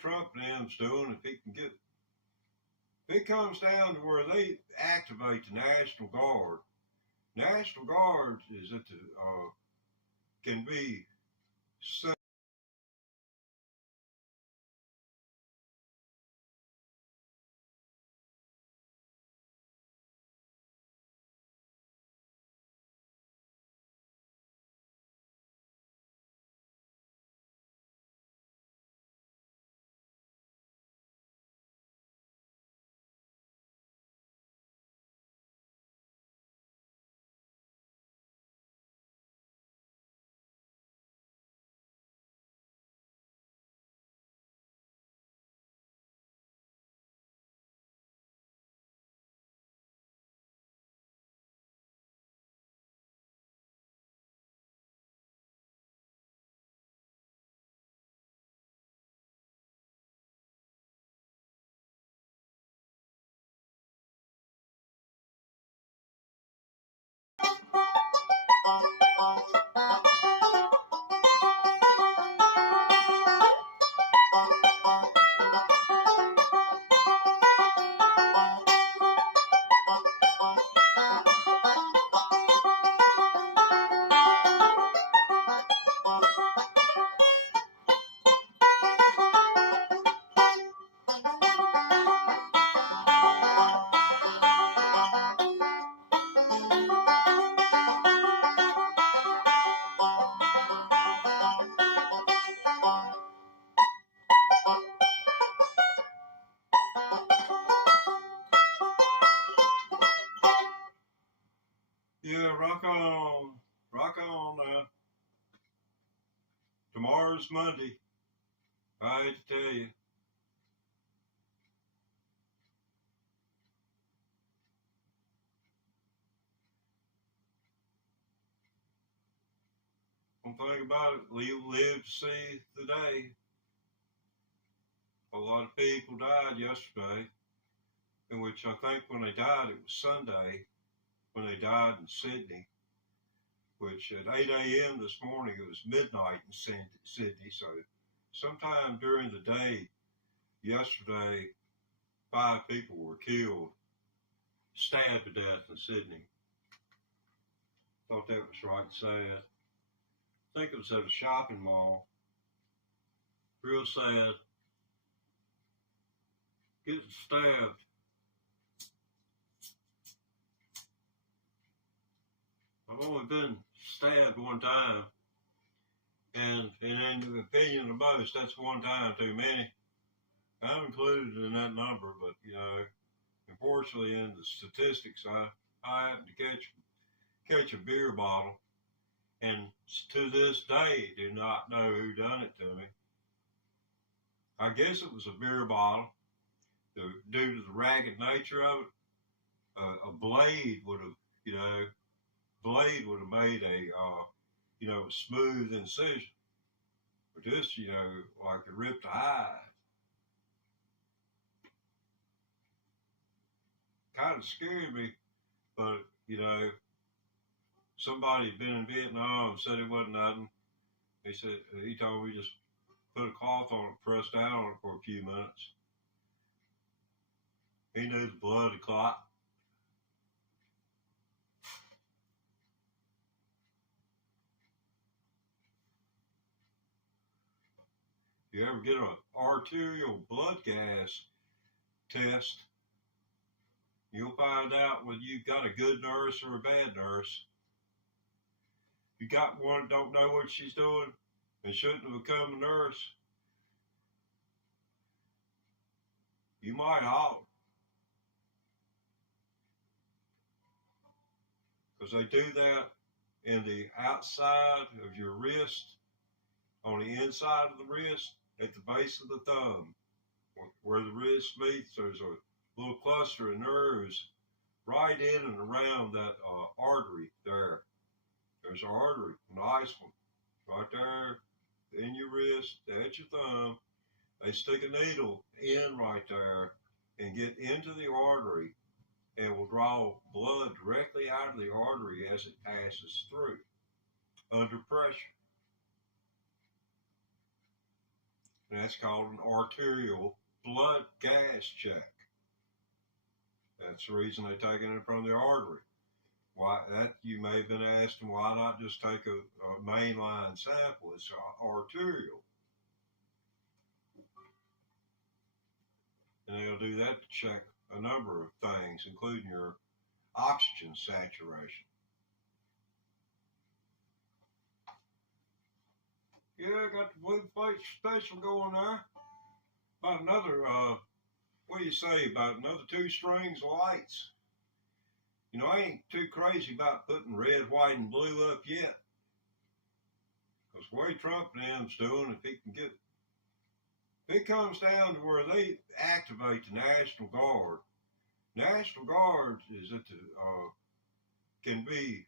Trump and them's doing, if he can get, if it comes down to where they activate the National Guard, National Guard is at the can be set. Yeah, rock on. Tomorrow's Monday. I hate to tell you. One thing about it, live to see the day. A lot of people died yesterday, in which I think when they died, it was Sunday, when they died in Sydney, which at 8 a.m. this morning, it was midnight in Sydney. So sometime during the day yesterday, 5 people were killed, stabbed to death in Sydney. Thought that was right sad. I think it was at a shopping mall. Real sad. Getting stabbed. I've only been stabbed one time, and in the opinion of most, that's one time too many. I'm included in that number, but unfortunately, in the statistics, I happened to catch a beer bottle, and to this day, do not know who done it to me. I guess it was a beer bottle. Due to the ragged nature of it, a blade would have, made a smooth incision. But this, like it ripped the hide. Kind of scared me, but somebody had been in Vietnam and said it wasn't nothing. He told me just put a cloth on it, press down on it for a few minutes. He knew the blood had clot. You ever get an arterial blood gas test, you'll find out whether you've got a good nurse or a bad nurse. You got one that don't know what she's doing and shouldn't have become a nurse, you might ought. Because they do that in the outside of your wrist, on the inside of the wrist, at the base of the thumb, where the wrist meets. There's a little cluster of nerves right in and around that artery there. There's an artery, a nice one, right there in your wrist, at your thumb. They stick a needle in right there and get into the artery and will draw blood directly out of the artery as it passes through under pressure. and that's called an arterial blood gas check. That's the reason they're taking it from the artery. Why that you may have been asking, why not just take a mainline sample? It's arterial, and they'll do that to check a number of things, including your oxygen saturation. Yeah, I got the Blue Plate special going there. About another, what do you say, about another 2 strings of lights. You know, I ain't too crazy about putting red, white, and blue up yet. Because the way Trump and them's doing, if it comes down to where they activate the National Guard, National Guard is at can be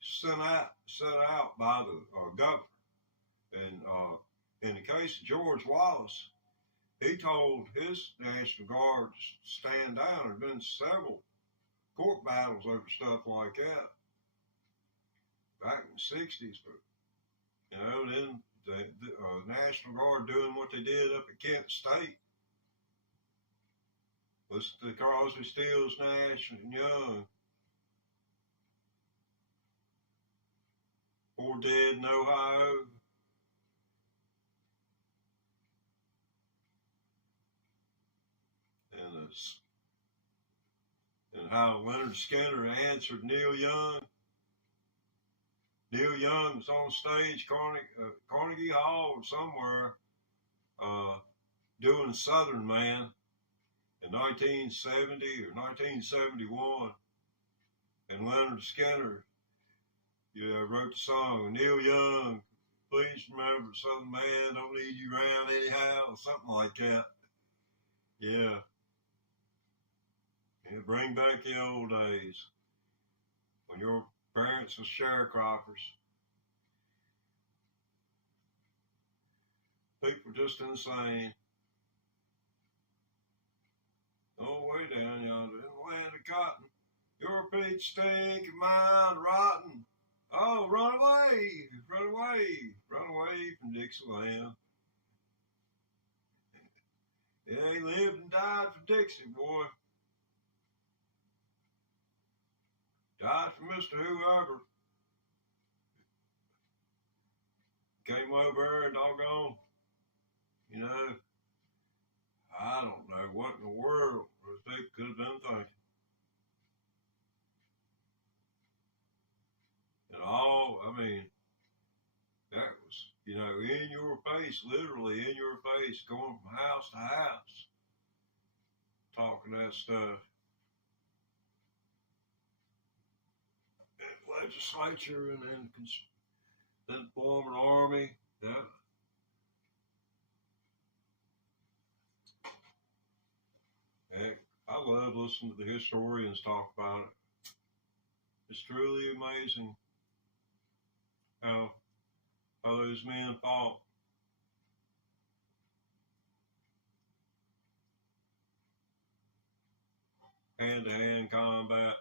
sent out by the governor. And in the case of George Wallace, he told his National Guard to stand down. There have been several court battles over stuff like that back in the 60s. But, you know, then the National Guard doing what they did up at Kent State. Listen to Crosby, Stills, Nash, and Young. 4 dead in Ohio. And how Leonard Skinner answered Neil Young. Neil Young was on stage, Carnegie Hall or somewhere, doing Southern Man in 1970 or 1971. And Leonard Skinner, wrote the song, Neil Young, please remember, Southern Man, don't need you around anyhow, or something like that. Yeah. Bring back the old days when your parents were sharecroppers. People just insane. Oh, way down yonder in the land of cotton. Your feet stink and mine rotten. Oh, run away, run away, run away from Dixieland. Yeah, he lived and died for Dixie, boy. Died for Mr. Whoever. Came over and doggone, I don't know what in the world they could have been thinking. And that was, in your face, literally in your face, going from house to house, talking that stuff. Legislature and then form an army. Yeah. Heck, I love listening to the historians talk about it. It's truly amazing how those men fought. Hand-to-hand combat.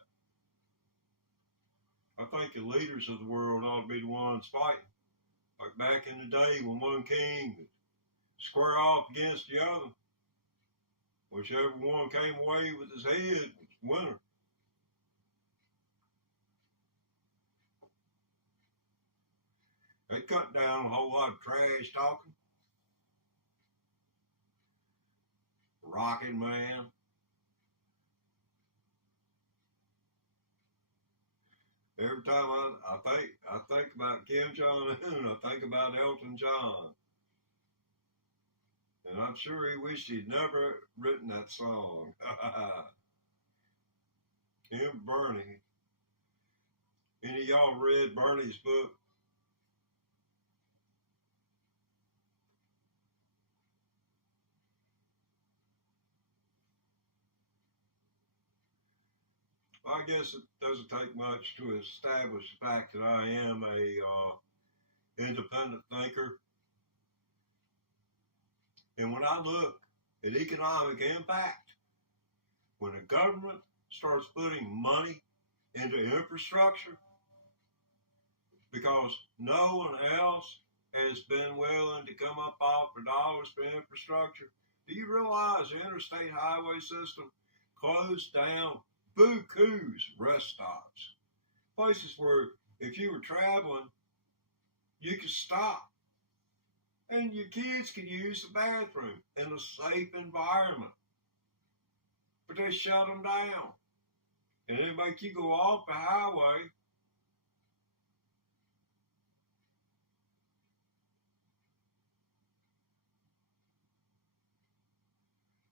I think the leaders of the world ought to be the ones fighting. Like back in the day when one king would square off against the other. Whichever one came away with his head was winner. They cut down a whole lot of trash talking. Rocket Man. Every time I think about Kim Jong-un, I think about Elton John. And I'm sure he wished he'd never written that song. Him, Bernie. Any of y'all read Bernie's book? I guess it doesn't take much to establish the fact that I am a independent thinker. And when I look at economic impact, when the government starts putting money into infrastructure, because no one else has been willing to come up off for dollars for infrastructure. Do you realize the interstate highway system closed down bukus rest stops? Places where if you were traveling, you could stop and your kids could use the bathroom in a safe environment. But they shut them down. And they make you go off the highway.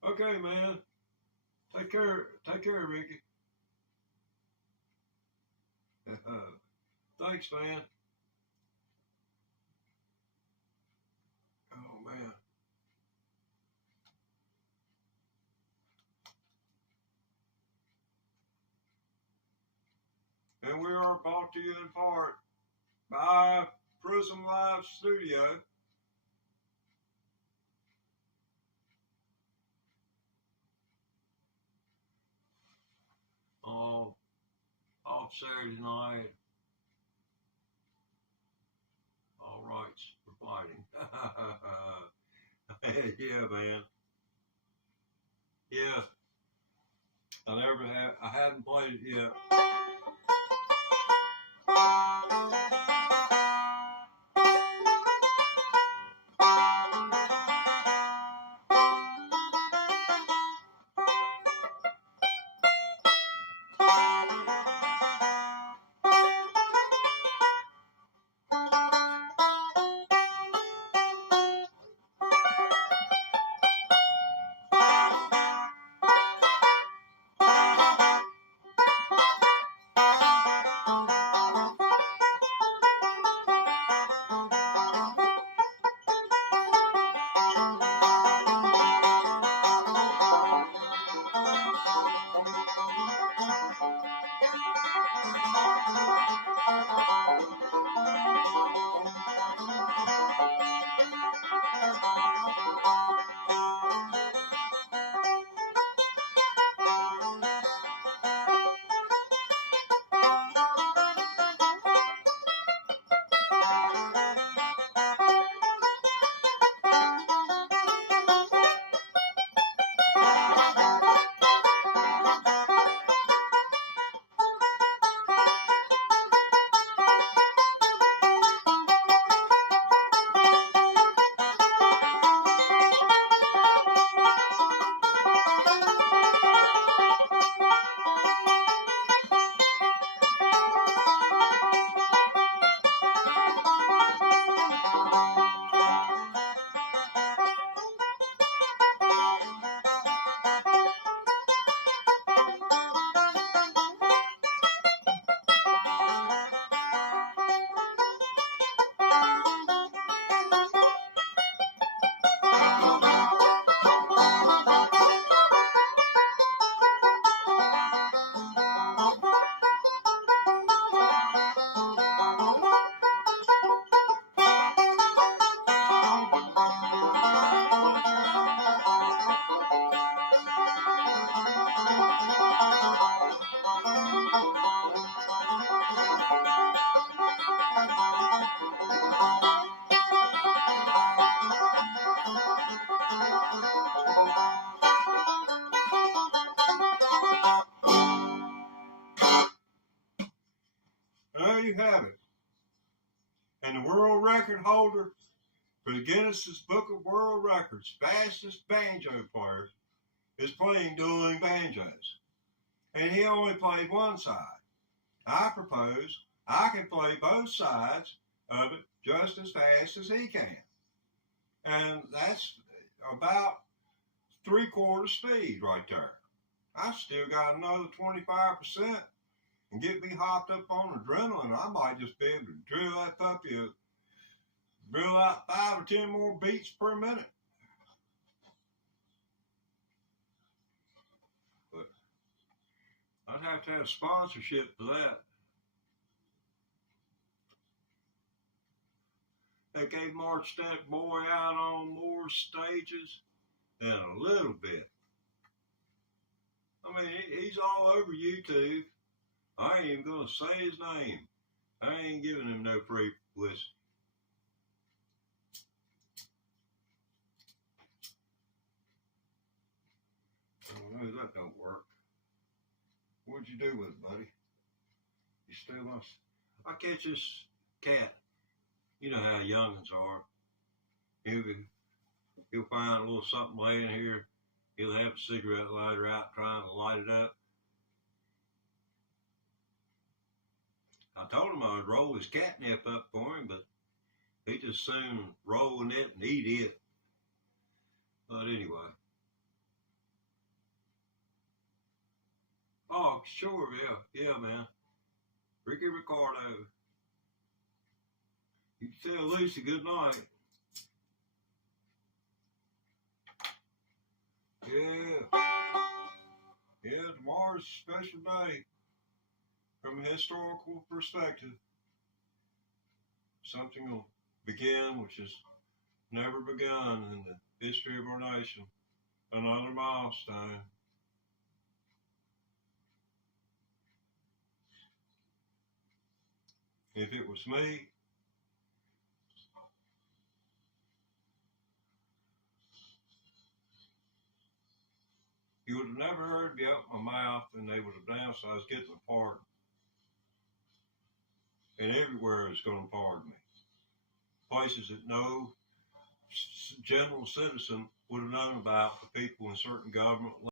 Okay, man. Take care, Ricky. Thanks, man. Oh, man. And we are brought to you in part by Prism Live Studio. Oh, off Saturday night. All rights for fighting. Yeah, man. Yeah. I hadn't played it yet. There you have it. And the world record holder for the Guinness Book of World Records, fastest banjo player, is playing dueling banjos. And he only played one side. I propose I can play both sides of it just as fast as he can. And that's about 3/4 speed right there. I still got another 25% and get me hopped up on adrenaline. I might just be able to drill that puppy, drill out 5 or 10 more beats per minute. But I'd have to have sponsorship for that. They gave marched that boy out on more stages than a little bit. I mean, he's all over YouTube. I ain't even gonna say his name. I ain't giving him no free publicity. you do with it, buddy? You still must. I catch this cat. You know how youngins are. He'll find a little something laying here. He'll have a cigarette lighter out trying to light it up. I told him I would roll his catnip up for him, but he just soon roll it and eat it. But anyway. Oh, sure, yeah, man. Ricky Ricardo. You can tell Lucy good night. Yeah, tomorrow's a special day. From a historical perspective, something will begin which has never begun in the history of our nation. Another milestone. If it was me, you would have never heard me open my mouth, and they would have announced I was getting a pardon. And everywhere is going to pardon me. Places that no general citizen would have known about, the people in certain government